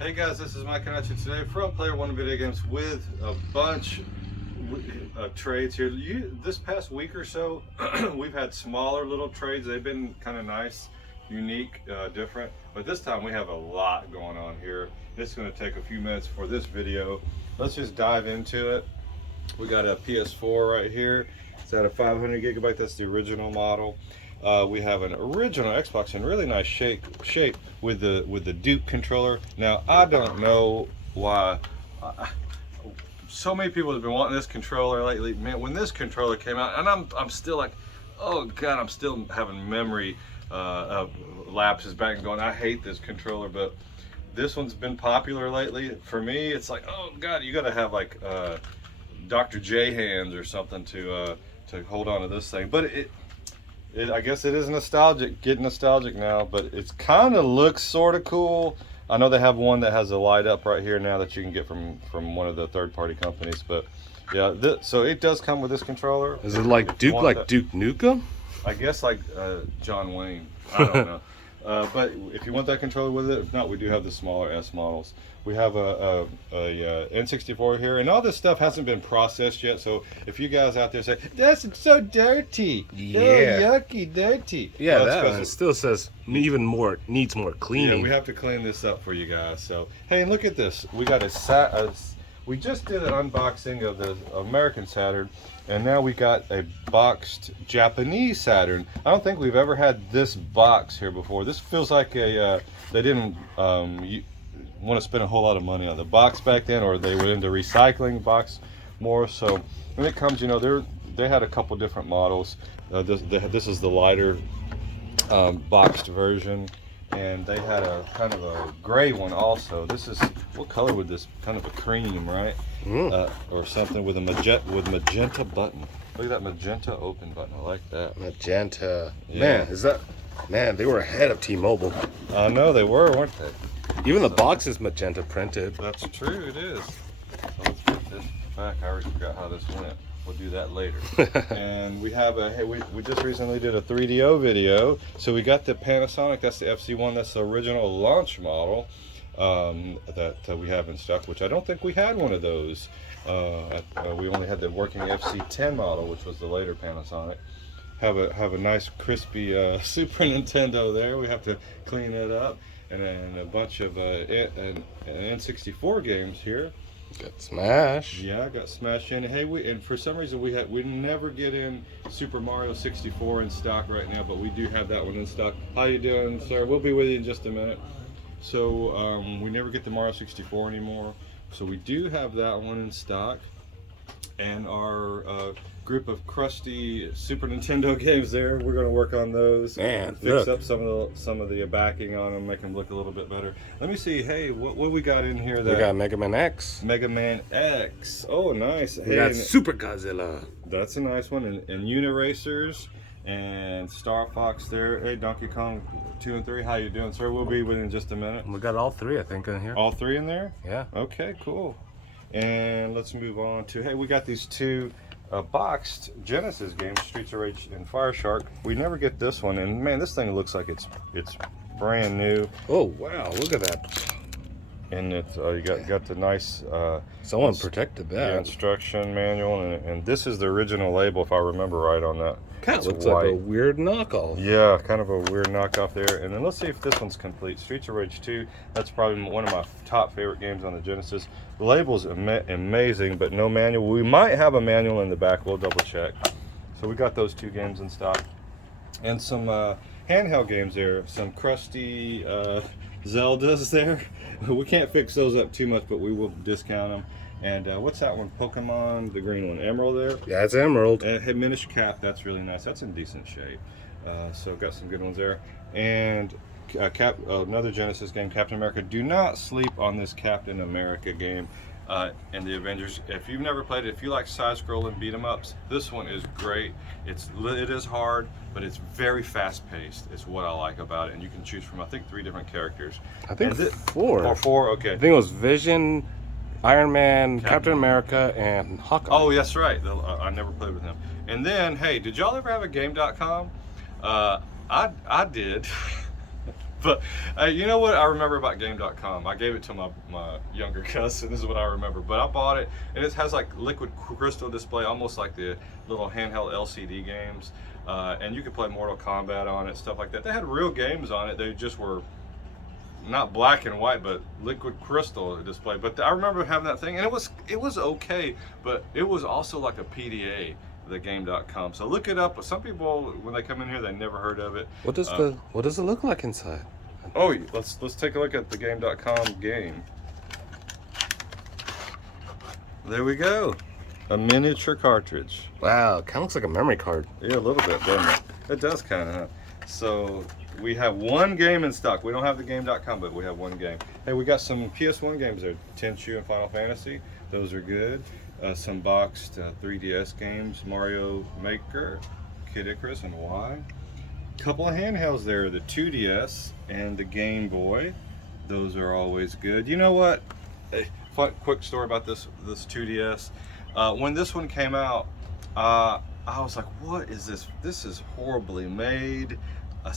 Hey guys, this is Mike and today from Player One Video Games with a bunch of trades here. This past week or so, we've had smaller little trades. They've been kind of nice, unique, different. But this time we have a lot going on here. This is going to take a few minutes for this video. Let's just dive into it. We got a PS4 right here. It's at a 500 gigabyte. That's the original model. We have an original Xbox in really nice shape with the Duke controller. Now I don't know why so many people have been wanting this controller lately. Man, when this controller came out, and I'm still like, oh god, I'm still having memory of lapses back and going, I hate this controller. But this one's been popular lately. For me, it's like, oh god, you got to have like Dr. J hands or something to hold on to this thing. But I guess it is nostalgic, getting nostalgic now, but it's kind of looks sort of cool. I know they have one that has a light up right here now that you can get from one of the third-party companies, but yeah, so it does come with this controller. Is it like Duke, like Duke Nukem? I guess like John Wayne. I don't know. But if you want that controller with it, if not, we do have the smaller S models. We have a N64 here, and all this stuff hasn't been processed yet. So if you guys out there say, that's so dirty, yeah, oh, yucky, dirty. Yeah, well, that one still says even more needs more cleaning. Yeah, we have to clean this up for you guys. So hey, and look at this. We got we just did an unboxing of the American Saturn, and now we got a boxed Japanese Saturn. I don't think we've ever had this box here before. This feels like a they didn't want to spend a whole lot of money on the box back then, or they were into recycling box more. So when it comes, you know, they had a couple different models. This is the lighter boxed version, and they had a kind of a gray one also. This is, what color would this, kind of a cream, right? Or something with a magenta button. Look at that magenta open button. I like that. Magenta. Yeah. Man, they were ahead of T-Mobile. I know they were, weren't they? Even the box is magenta printed. That's true, it is. So let's put this back. I already forgot how this went. We'll do that later. And we have we just recently did a 3DO video. So we got the Panasonic, that's the FC1, that's the original launch model that we have in stock, which I don't think we had one of those. We only had the working FC10 model, which was the later Panasonic. Have a nice crispy Super Nintendo there. We have to clean it up. And then a bunch of N64 games here. Got Smash. Yeah, got Smash in. Hey, and for some reason we never get in Super Mario 64 in stock right now, but we do have that one in stock. How you doing, sir? We'll be with you in just a minute. So we never get the Mario 64 anymore. So we do have that one in stock. And our group of crusty Super Nintendo games there, we're going to work on those. Man, fix up some of the backing on them, make them look a little bit better. Let me see. Hey, what we got in here? We got Mega Man X. Mega Man X. Oh, nice. We got Super Godzilla. That's a nice one. And Uniracers and Star Fox there. Hey, Donkey Kong 2 and 3. How you doing, sir? We'll be within just a minute. We got all three, I think, in here. All three in there? Yeah. Okay, cool. And let's move on to, hey, we got these two boxed Genesis games, Streets of Rage and Fire Shark. We never get this one, and man, this thing looks like it's brand new. Oh wow, look at that. And it's you got the nice someone protected that. The instruction manual, and this is the original label, if I remember right on that. Kind of looks like a weird knockoff. Yeah, kind of a weird knockoff there. And then let's see if this one's complete. Streets of Rage 2, that's probably one of my top favorite games on the Genesis. The label's amazing, but no manual. We might have a manual in the back, we'll double check. So we got those two games in stock. And some handheld games there, some crusty Zeldas there. We can't fix those up too much, but we will discount them. And what's that one? Pokemon, the green one, Emerald there? Yeah, it's Emerald. And Minish cap, that's really nice. That's in decent shape. So got some good ones there. And another Genesis game, Captain America. Do not sleep on this Captain America game in the Avengers. If you've never played it, if you like side-scrolling beat-em-ups, this one is great. It is hard, but it's very fast-paced. It's what I like about it. And you can choose from, I think, 3 different characters. I think 4. Or 4, okay. I think it was Vision, Iron Man, Captain America, and Hawkeye. Oh, that's right. I never played with him. And then, hey, did y'all ever have a Game.com? I did. But you know what I remember about Game.com? I gave it to my younger cousin. This is what I remember. But I bought it, and it has like liquid crystal display, almost like the little handheld LCD games. And you could play Mortal Kombat on it, stuff like that. They had real games on it. They just were not black and white, but liquid crystal display. But I remember having that thing, and it was okay, but it was also like a PDA, the Game.com. So look it up. Some people, when they come in here, they never heard of it. What does it look like inside? Oh, let's take a look at the Game.com game. There we go. A miniature cartridge. Wow, kind of looks like a memory card. Yeah, a little bit, doesn't it? It does kind of. So we have one game in stock. We don't have the Game.com, but we have one game. Hey, we got some PS1 games there. Tenchu and Final Fantasy. Those are good. Some boxed 3DS games. Mario Maker, Kid Icarus, and Y. Couple of handhelds there. The 2DS and the Game Boy. Those are always good. You know what? Hey, quick story about this 2DS. When this one came out, I was like, what is this? This is horribly made. I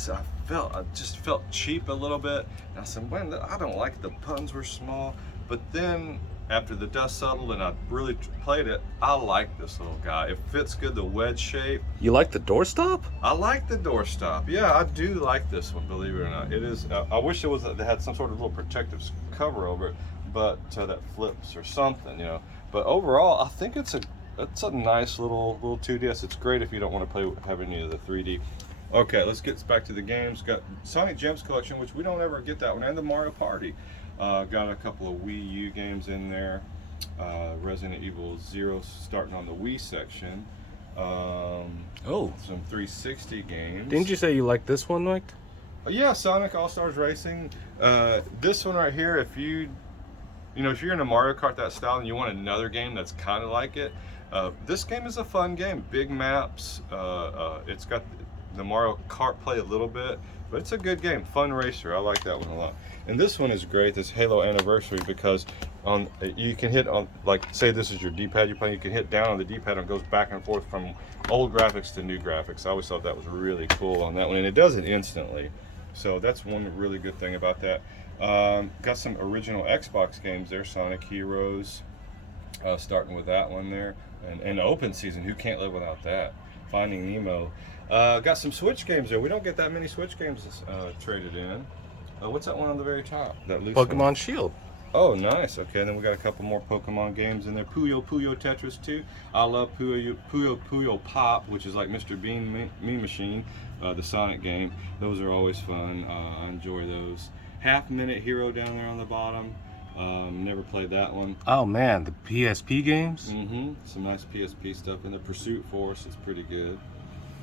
just felt cheap a little bit. And I said, man, I don't like it. The buttons were small. But then after the dust settled and I really played it, I like this little guy. It fits good, the wedge shape. You like the doorstop? I like the doorstop. Yeah, I do like this one, believe it or not. It is, I wish it was, they had some sort of little protective cover over it, but that flips or something, you know. But overall, I think it's a nice little 2DS. It's great if you don't want to have any of the 3D. Okay, let's get back to the games. Got Sonic Gems collection, which we don't ever get that one, and the Mario Party. Got a couple of Wii U games in there. Resident Evil 0 starting on the Wii section. Some 360 games. Didn't you say you like this one, Mike? Yeah, Sonic All-Stars Racing. This one right here, if you're in a Mario Kart that style and you want another game that's kind of like it, this game is a fun game. Big maps. It's got the Mario Kart play a little bit, but it's a good game. Fun racer. I like that one a lot. And this one is great, this Halo Anniversary, because you can hit on, like, say this is your D-pad you're playing, you can hit down on the D-pad and it goes back and forth from old graphics to new graphics. I always thought that was really cool on that one, and it does it instantly. So that's one really good thing about that. Got some original Xbox games there, Sonic Heroes, starting with that one there, and Open Season, who can't live without that? Finding Nemo. Got some Switch games there. We don't get that many Switch games traded in. What's that one on the very top? That loose Pokemon one? Shield. Oh, nice. Okay, and then we got a couple more Pokemon games in there. Puyo Tetris 2. I love Puyo Pop, which is like Mr. Bean Mean Machine, the Sonic game. Those are always fun. I enjoy those. Half Minute Hero down there on the bottom. Never played that one. Oh man, the PSP games? Mm-hmm. Some nice PSP stuff in the Pursuit Force. It's pretty good.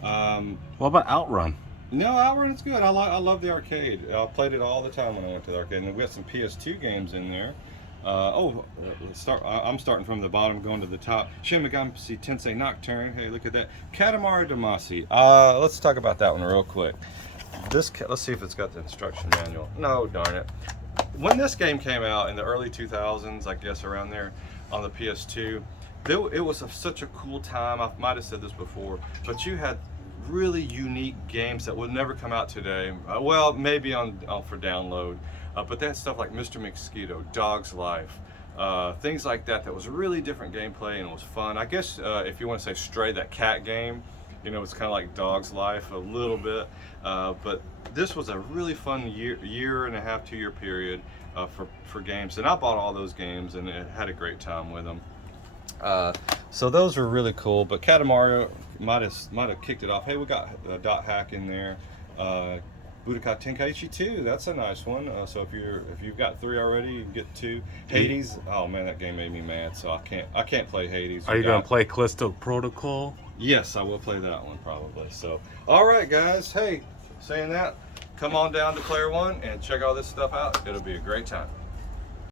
What about Outrun? No, Outrun's good. I love the arcade. I played it all the time when I went to the arcade. And we got some PS2 games in there. Let's start. I'm starting from the bottom, going to the top. Shin Megami Tensei Nocturne. Hey, look at that. Katamari Damacy. Let's talk about that one real quick. Let's see if it's got the instruction manual. No, darn it. When this game came out in the early 2000s, I guess around there, on the PS2, it was such a cool time. I might have said this before, but you had really unique games that would never come out today. Well, maybe for download, but they had stuff like Mr. Mosquito, Dog's Life, things like that. That was really different gameplay and it was fun. I guess if you want to say Stray, that cat game, it's kind of like Dog's Life a little bit. But this was a really fun year and a half, 2 year period for games, and I bought all those games and had a great time with them. So those were really cool, but Katamari might have kicked it off. Hey, we got Dot Hack in there. Budokai Tenkaichi 2, that's a nice one. So if you've got 3 already, you can get 2. Hades, oh man, that game made me mad, so I can't play Hades. Are you gonna play Callisto Protocol? Yes, I will play that one probably. So, all right, guys. Hey, saying that, come on down to Player One and check all this stuff out. It'll be a great time.